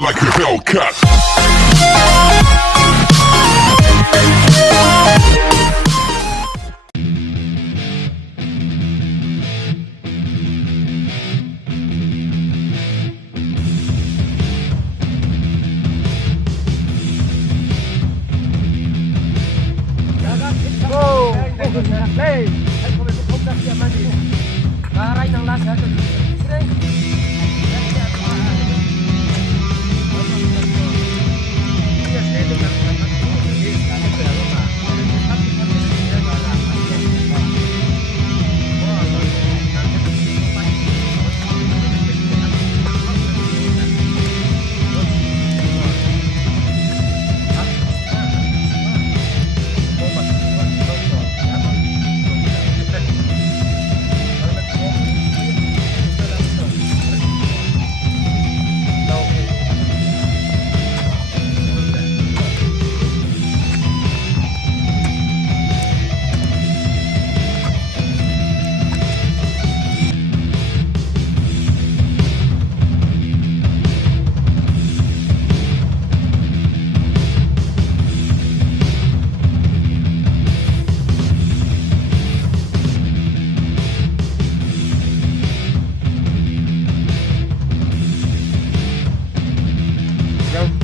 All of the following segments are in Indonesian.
like a Hellcat. Đây, anh không biết không đăng kiểm anh gì. Và anh đang lái xe đây.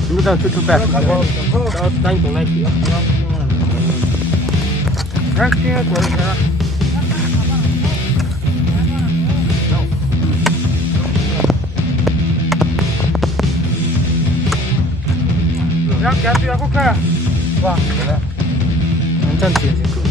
Dulu dah tutup ya. Kau tanya tu lagi. Raknya tu ya. Rak ganti aku ke? Wah, boleh. Macam tu je.